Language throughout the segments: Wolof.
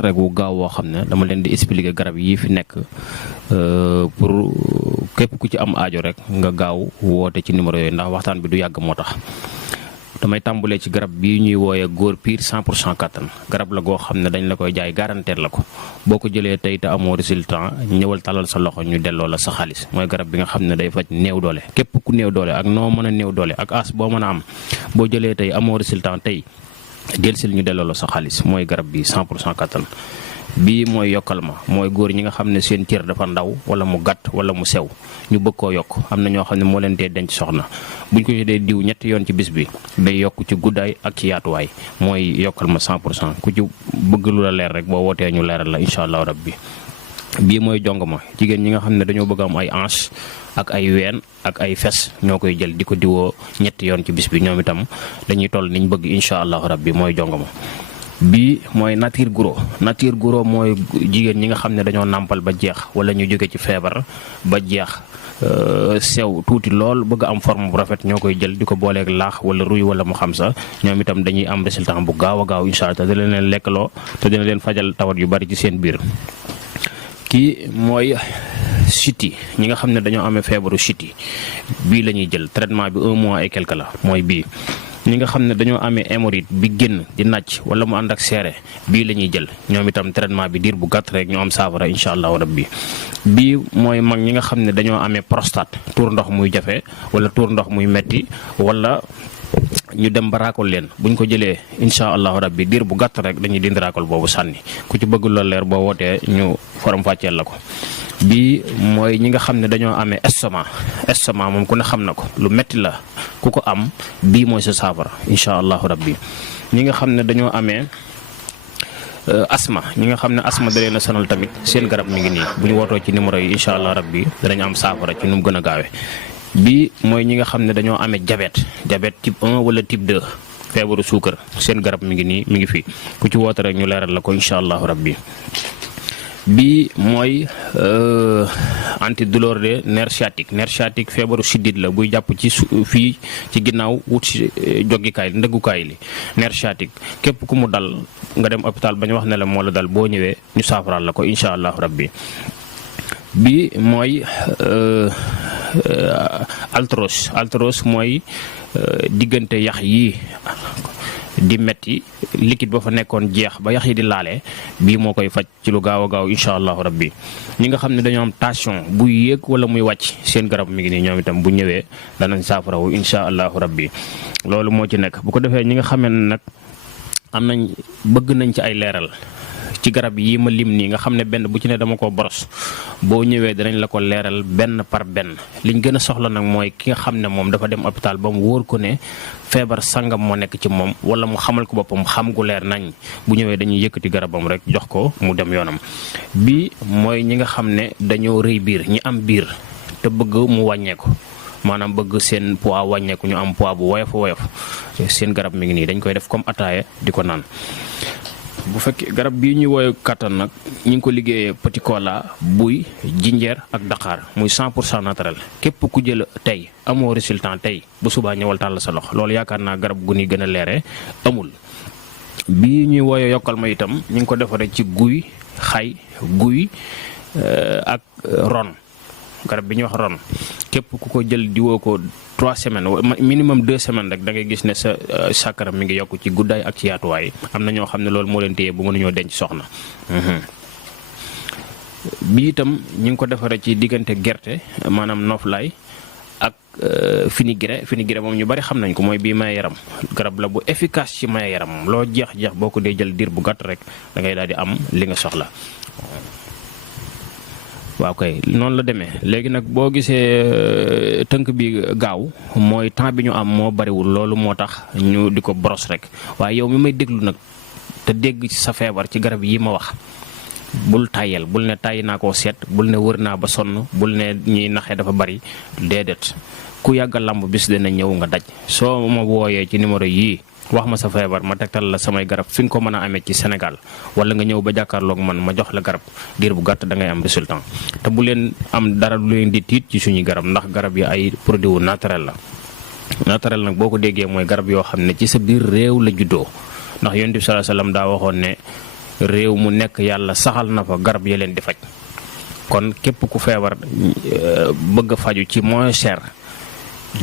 rek wu gaaw woo xam ne dama leen di expliquer garab yi fi nekk pour képp ku ci am aajo rek nga gaaw woote ci numéro yooyu ndax waxtaan bi du yàgg moo tax. damay tàmbalee ci garab bii ñuy wooye góor piir 100% kattan garab la goo xam ne dañ la koy jaay garanteer la ko boo ko jëlee tey te amoo résultat ñëwal talal sa loxo ñu delloo la sa xaalis mooy garab bi nga xam ne day faj néew doole képp ku néew doole ak noo mën a néew doole ak as boo mën a am boo jëlee tey amoo résultat tey dellusil ñu delloo la sa xaalis mooy garab bi 100% kattan. bii mooy yokkal ma mooy góor ñi nga xam ne seen cër dafa ndaw wala mu gàtt wala mu sew ñu bëgg koo yokk am na ñoo xam ne moo leen tee denc soxna buñ ko dee diw ñetti yoon ci bis bi day yokk ci guddaay ak ci yaatuwaay mooy yokkal ma 100% ku ci bëgg lu la leer rek boo wootee ñu leeral la incha allah rabbi. bii mooy jong ma jigéen ñi nga xam ne dañoo bëgg am ay hanche ak ay ween ak ay fes ñoo koy jël di ko diwoo ñetti yoon ci bis bi ñoom itam dañuy toll niñ bëgg incha allah rabbi mooy jong ma. bii mooy nature guro mooy jigéen ñi nga xam ne dañoo nàmpal ba jeex wala ñu jóge ci feebar ba jeex sew tuuti lool bëgg am forme bu rafet ñoo koy jël di ko booleeg laax wala ruy wala mu xam sa ñoom itam dañuy am résultat bu gaaw a gaaw incha allah te dina leen lekkaloo te dina leen fajal tawat yu bari ci seen biir. kii mooy siti ñi nga xam ne dañoo amee feebaru siti bii la ñuy jël traitement bi 1 mois et quelque la mooy bii. ñi nga xam ne dañoo amee hémorroïde bi génn di nàcc wala mu ànd ak seere bii la ñuy jël ñoom itam traitement bi diir bu gàtt rek ñu am saafara incha allahu rabbi. bii mooy mag ñi nga xam ne dañoo amee prostate tuur ndox muy jafe wala tuur ndox muy metti wala ñu dem ba raakol leen buñ ko jëlee incha allahu rabbi diir bu gàtt rek dañuy dindi raakol boobu sànni ku ci bëgg loolu leer boo wootee ñu faram fàcceel la ko. bii mooy ñi nga xam ne dañoo amee estomac moom ku ne xam na ko lu metti la ku ko am bii mooy sa saafara incha allahu rabbi. ñi nga xam ne dañoo amee asma ñi nga xam ne asma da leen a sonal tamit seen garab mi ngi nii bu ñu wootoo ci numéro yi incha allah rabbi danañ am saafara ci nu mu gën a gaawee. bii mooy ñi nga xam ne dañoo amee diabète type 1 wala type 2 feebaru suukar seen garab mi ngi nii mi ngi fi ku ci woote rek ñu leeral la ko incha allahu rabbi. bii mooy antidouleur de nerf sciatique feebaru siddit la buy jàpp ci fii ci ginnaaw wut si joggikaay ndëggukaay li nerf sciatique képp ku mu dal nga dem hôpital ba ñu wax ne la moo la dal boo ñëwee ñu saafaraal la ko incha allahu rabbi. bii mooy arthrose mooy diggante yax yi di metti liquide ba fa nekkoon jeex ba yax yi di laale bii moo koy faj ci lu gaaw a gaaw incha allahu rabbi. ñi nga xam ne dañoo am tension buy yéeg wala muy wàcc seen garab mi ngi nii ñoom itam bu ñëwee danañ saafarawu incha allahu rabbi. loolu moo ci nekk bu ko defee ñi nga xamee ne nag am nañ bëgg nañ ci ay leeral ci garab yi ma lim nii nga xam ne benn bu ci ne dama ko boros boo ñëwee danañ la ko leeral benn par benn liñ gën a soxla nag mooy ki nga xam ne moom dafa dem hôpital ba mu wóor ko ne feebar sangam moo nekk ci moom wala mu xamal ko boppam xam gu leer nañ bu ñëwee dañuy yëkkati garabam rek jox ko mu dem yoonam. bii mooy ñi nga xam ne dañoo rëy biir ñi am biir te bëgg mu wàññeeku maanaam bëgg seen poids wàññeeku ñu am poids bu woyof seen garab mi ngi nii dañ koy def comme ataaya di ko naan. bu fekkee garab bii ñuy woowee kattan nag ñu ngi ko liggéeyee petit cola buy jinjeer ak daqaar muy 100% naturel képp ku jël tey amoo résultat tey bu subaa ñëwal tàll sa loxo loolu yaakaar naa garab gu ni gën a leere amul. bii ñuy woowee yokkal ma itam ñu ngi ko defaree ci guy xay guy ak ron garab bi ñuy wax ron képp ku ko jël diwoo ko 3 semaines minimum 2 semaines rek da ngay gis ne sa sàkkaram mi ngi yokk ci guddaay ak ci yaatuwaay am na ñoo xam ne loolu moo leen téye bu mënuñoo denc soxna. bii itam ñu ngi ko defaree ci diggante gerte maanaam noflaay ak fenugrec moom ñu bari xam nañ ko mooy bii maye yaram garab la bu efficace ci maye yaram loo jeex boo ko dee jël diir bu gàtt rek da ngay daal di am li nga soxla. waaw kay noonu la demee léegi nag boo gisee tënk bi gaaw mooy temps bi ñu am moo bariwul loolu moo tax ñu di ko boros rek waaye yow mi may déglu nag te dégg ci sa feebar ci garab yi ma wax bul tàyyel bul ne tàyyi naa koo seet bul ne wër naa ba sonn bul ne ñuy naxee dafa bari déedéet ku yàgga lamb bis dana ñëw nga daj soo ma wooyee ci numéro yii wax ma sa feebar ma tegtal la samay garab fi nga ko mën a amee ci Sénégal wala nga ñëw ba jàkkaarloog man ma jox la garab diir bu gàtt da ngay am résultat te bu leen am dara lu leen di tiit ci suñuy garab ndax garab yi ay produit wu naturel la. naturel nag boo ko déggee mooy garab yoo xam ne ci sa biir réew la juddoo ndax Yonent bi sallallahu alayhi wasallam daa waxoon ne réew mu nekk yàlla saxal na fa garab ya leen di faj kon képp ku feebar bëgg a faju ci moins cher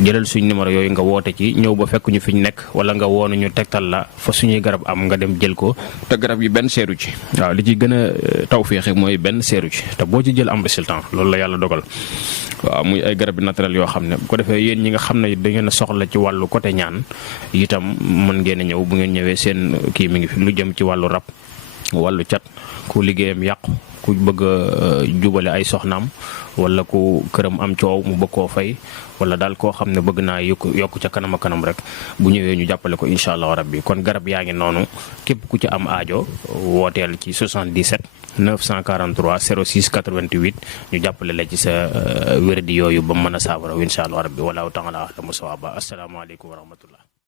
jëlal suñ numéro yooyu nga woote ci ñëw ba fekk ñu fi ñu nekk wala nga woonu ñu tegtal la fa suñuy garab am nga dem jël ko te garab yi benn seeru ci waaw li ci gën a tawféexe mooy benn seeru ci te boo ci jël am résultat loolu la yàlla dogal waaw muy ay garab yi naturel yoo xam ne bu ko defee yéen ñi nga xam ne da ngeen a soxla ci wàllu côté ñaan itam mën ngeen a ñëw bu ngeen ñëwee seen kii mi ngi fi lu jëm ci wàllu rab wàllu cat ku liggéeyam yàqu ku bëgg a jubale ay soxnaam wala ku këram am coow mu bëgg koo fay wala daal koo xam ne bëgg naa yokk ca kanam a kanam rek bu ñëwee ñu jàppale ko incha allah rabbi kon garab yaa ngi noonu képp ku ci am aajo wooteel ci 77 943 06 88 ñu jàppale la ci sa wérdi yooyu ba mu mën a saafara incha allah rabbi walaahu taala alamu sawaaba asalaamaaleykum wa rahmatullah